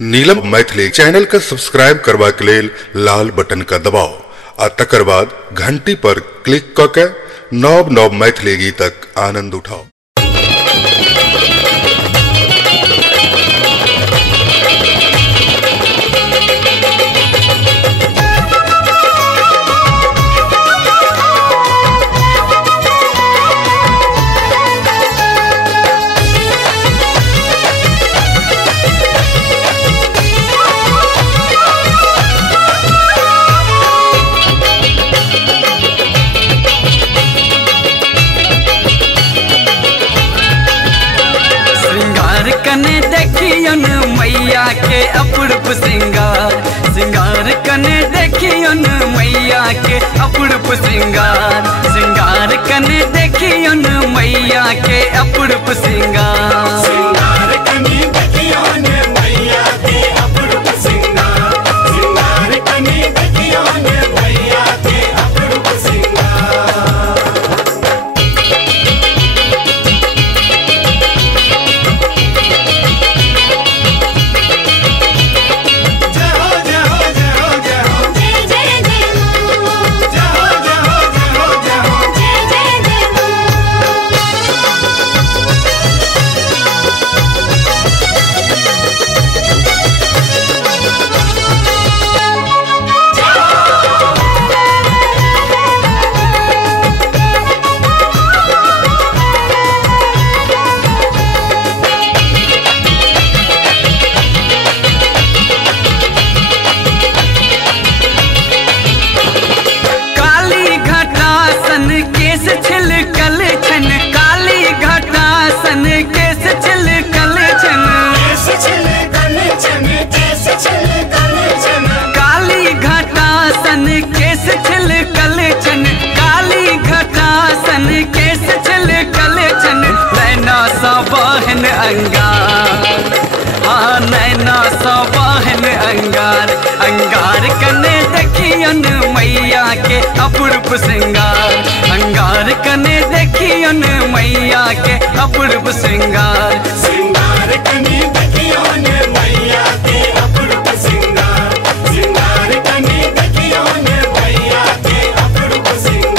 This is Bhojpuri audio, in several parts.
नीलम मैथिली चैनल का सब्सक्राइब करबा के लेल लाल बटन का दबाओ आ तकर बाद घंटी पर क्लिक क के नव नव मैथिली गीतक आनंद उठाओ। कने देखियन मैया के अपूर्व श्रृंगार, श्रृंगार कने देखियन मैया के अपूर्व श्रृंगार, श्रृंगार कने देखियन मैया के अपूर्व श्रृंगार, श्रृंगार कने देखियन मैया के अपूर्व श्रृंगार, श्रृंगार कने देखियन मैया के अपूर्व श्रृंगार। नैना सवाहन अंगार, अंगार कने देखियन मैया के अपूर्व श्रृंगार, अंगार कने देखियन मैया के अपूर्व श्रृंगार, श्रृंगार कने देखियन मैया के अपूर्व श्रृंगार, श्रृंगार कने देखियन मैया के अपूर्व श्रृंगार।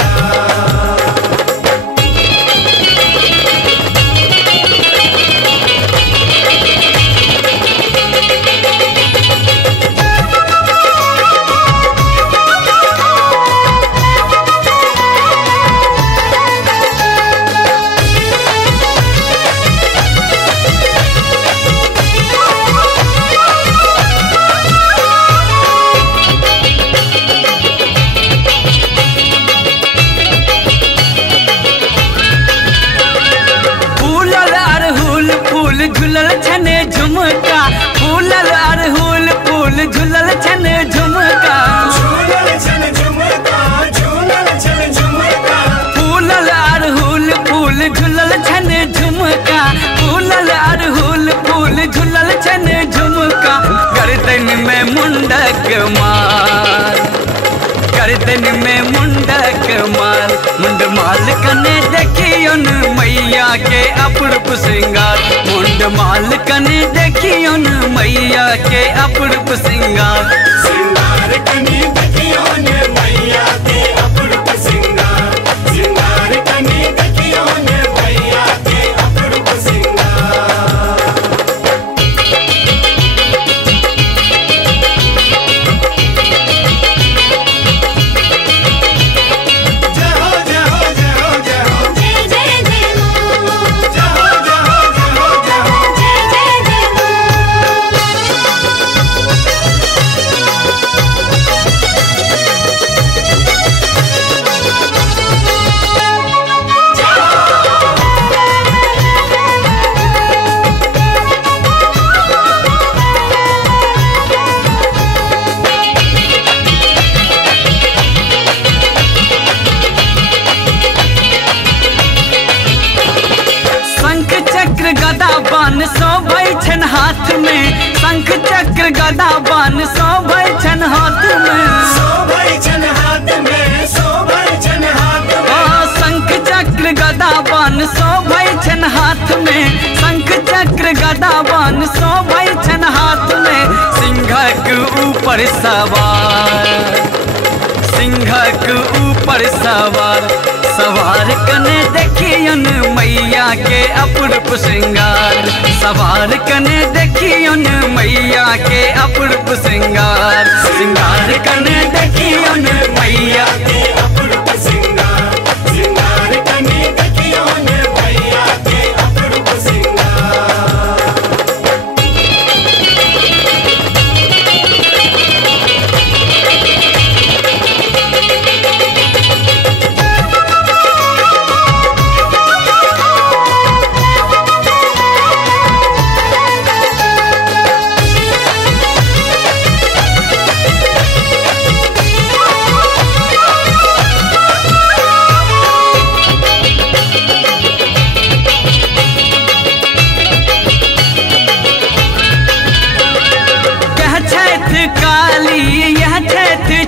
झुलल छने झुमका, फूलल अरहुल फूल झुलल छने झुमका, झूलल छन झुमका, झूलल छन झुमका, फूलल अरहुल फूल झुलल छने झुमका, फूलल अरहुल फूल झुलल छने झुमका, गर्दन में मुंडक माल, गर्दन में मुंडक माल, मुंड माल कने देखियन मैया के अपूर्व श्रृंगार, मुंड माल कने देखियन मैया के अपूर्व श्रृंगार, श्रृंगार कने देखियन मैया के अपूर्व श्रृंगार, श्रृंगार कने देखियन मैया के अपूर्व श्रृंगार। शोभै छन हाथ में, शंख चक्र गदा बान शोभै छन हाथ में, शोभै छन हाथ में, शोभै छन हाथ में, शंख चक्र गदा बान शोभै छन हाथ में, शंख चक्र गदा बान शोभै छन हाथ में, ऊपर सवार, सिंहक ऊपर सवार, सवार कने देखियन मैया के अपूर्व श्रृंगार, सवार कने देखियन मैया के अपूर्व श्रृंगार, श्रृंगार कने देखियन मैया के अपूर्व श्रृंगार, श्रृंगार कने देखियन मैया के अपूर्व श्रृंगार।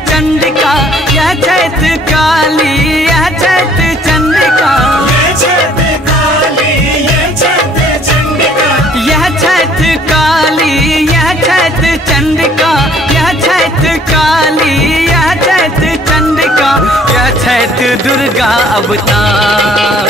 चंडिका यह चैत काली यह चैत चंडिका, ये चैत काली ये चैत चंडिका, यह चैत काली यह चैत चंडिका, यह चैत काली यह चैत चंडिका, यह चैत दुर्गा अवतार,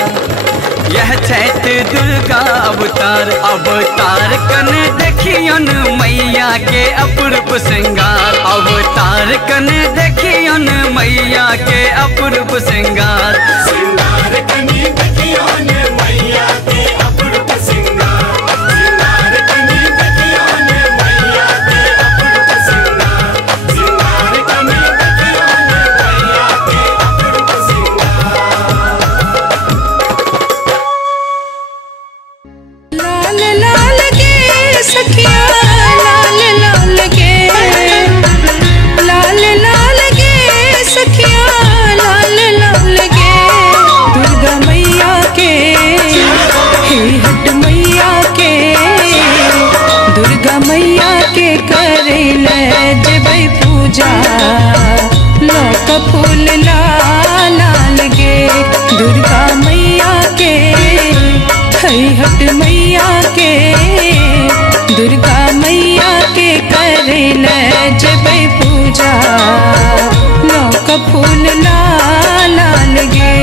यह चैत दुर्गा अवतार, अवतार कने देखियन मैया के अपूर्व श्रृंगार, अवतार कने देखियन मैया के अपूर्व श्रृंगार, श्रृंगार कनी देखियन मैया के अपूर्व श्रृंगार, श्रृंगार कनी देखियन मैया के अपूर्व श्रृंगार, श्रृंगार कनी देखियन मैया के अपूर्व श्रृंगार। लाल लाल के सखिया लाल लाल के, लाल लाल के सखिया लाल लाल के, दुर्गा मैया के हे हट मैया के, दुर्गा मैया के करे जबै पूजा, लौक फूल लाल लाल के, दुर्गा मैया के हई हट मैया के, दुर्गा मैया के करे जबै पूजा, लौक फूल लाल लाल गे,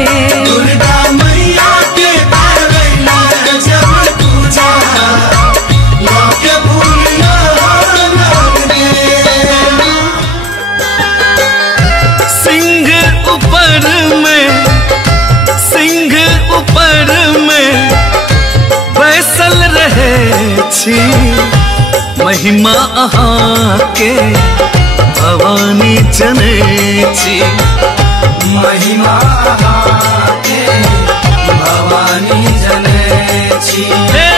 दुर्गा मैया के करैला जब पूजा, लौके फूल लाल गे। सिंह ऊपर में, सिंह ऊपर में बैसल रहे छी, महिमा अहाँ के भवानी जने छी, महिमा के भवानी जने छी, हे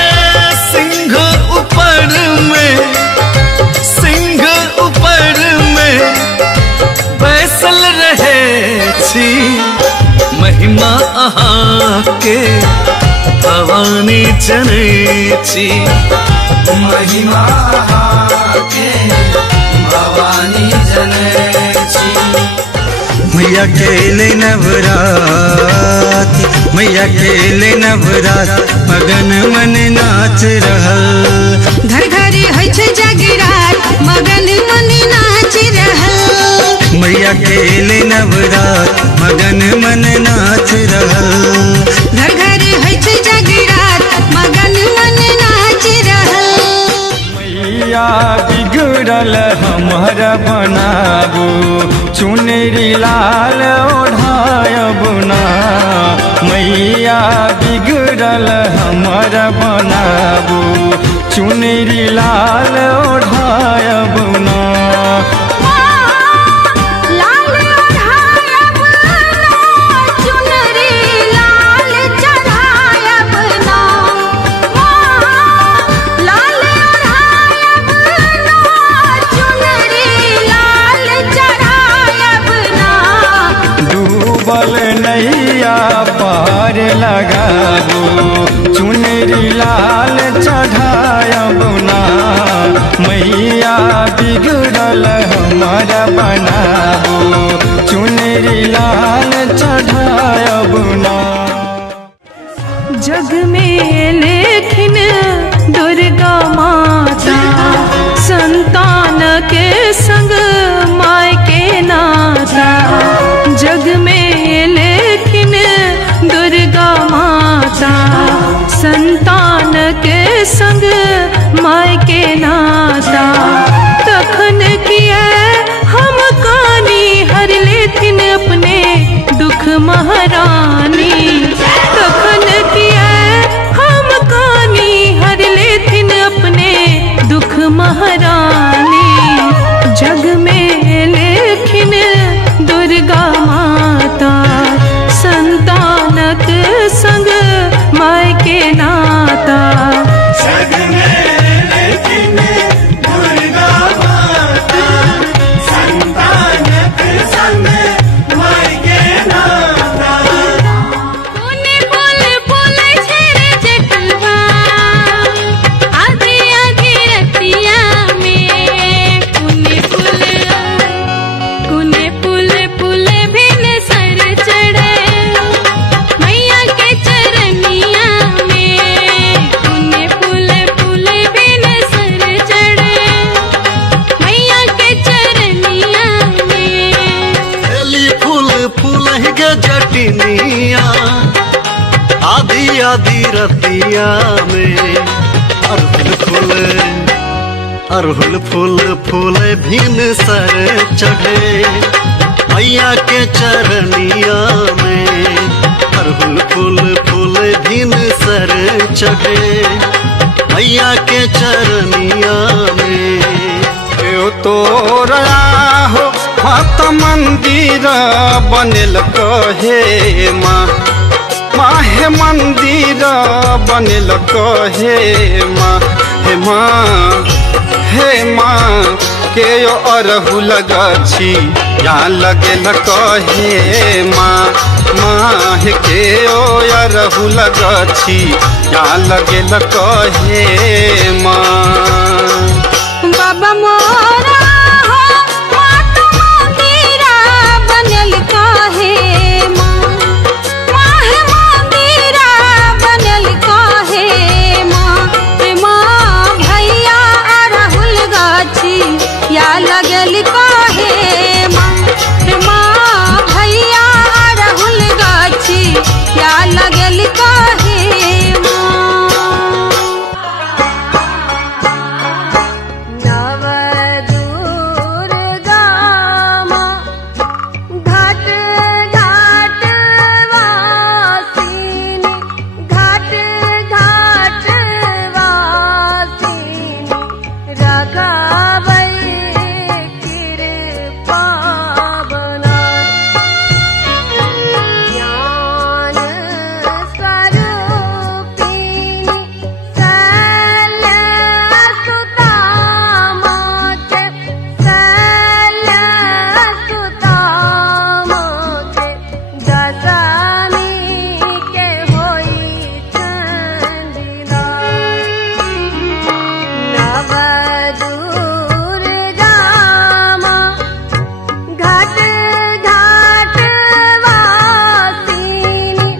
सिंह ऊपर में, सिंह ऊपर में बैसल रहे छी, महिमा अहाँ के भवानी जने छी, महिमा के भवानी जने छी। मैया खेले नवरात, मैया खेले नवरात, मगन मन नाच रहल, घर घर होइ छै जगरात, मगन मन नाच रहल, मैया खेले नवरात, मगन मन नाच रहल, घर घर होइ छै जगरात, मगन मन नाच रहल, मैया बिगड़ल हमर बनाबू, चुनरी लाल ओढ़ायब ना, मैया बिगड़ल हमर बनाबू, चुनरी लाल ओढ़ायब ना, लाल ओढ़ायब ना, चुनरी लाल चढ़ायब ना, लाल ओढ़ायब ना, चुनरी लाल चढ़ायब ना, डूबल नैया पार लगाबू, चुनरी लाल चढ़ायब ना, मैया बिगड़ल हमर बनाबू, चुनरी लाल चढ़ायब ना। जग में लेकिन दुर्गा माता संतान के संग रानी जग में लेखिन दुर्गा माता संतानक संग माय के नाता जग में लेकिन दुर्गा माता संतानक संग माय के नाता पुने पुल पुल झरे जटवा आधी आधी रतिया में पुने पुल पुल भिन सर चढ़े मैया के चरनिया में पुने पुल भिन सर चढ़े मैया के चरनिया में एली फूल फूल गे जटिनिया आधी आधी रतिया में अरहुल फूल फूल भिन सर चढ़े मैया के चरनिया में अरहुल फूल फूल भिन सर चढ़े मैया के चरनिया में यो तोरा हो मत मंदिर बनल कहे माँ हे मंदिर बनल कहे माँ हे माँ के यो अरहुल गाछी या लगल कहे माँ हे के यो अरहुल गाछी या लगल कहे माँ बाबा मोरा हो मात मंदिरा बनल काहे माँ हे मंदिरा बनल काहे माँ भैया अरहुल गाछी या लगल काहे माँ भैया अरहुल गाछी या लगल काहे माँ नव दुर्गा माँ घाट घाट वासिनी घाट घाट वासिनी रखाबै कृपा बना ज्ञान स्वरूपिणी शैल सुता माते शैल सुता माते दशमी के होई चंदिला नव दुर्गा माँ घाट घाट वासिनी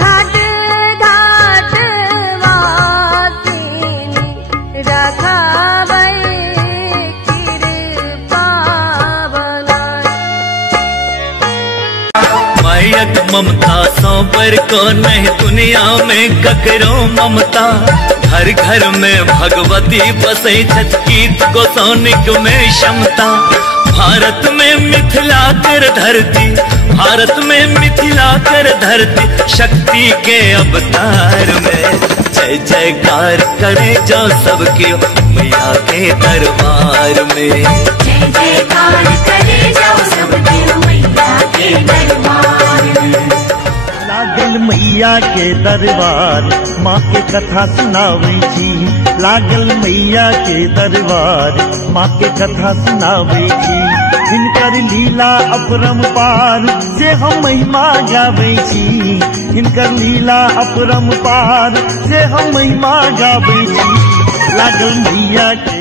घाट घाट वासिनी रखाबै कृपा बना मायक ममता सौ पर को नहीं दुनिया में ककरो ममता घर घर में भगवती बसै छठ गीत को सौनिक में क्षमता भारत में मिथिला कर धरती भारत में मिथिला कर धरती शक्ति के अवतार में जय जयकार करे जो सबके मैया के दरबार में जय जयकार करे जाओ सबके मैया के दरबार में लागल मैया के दरबार माँ के कथा सुनावे छी लागल मैया के दरबार माँ के कथा सुनावे छी हिनकर लीला अपरंपार से हम महिमा गावे छी हिनकर लीला अपरंपार से हम महिमा गावे छी लागल मैया के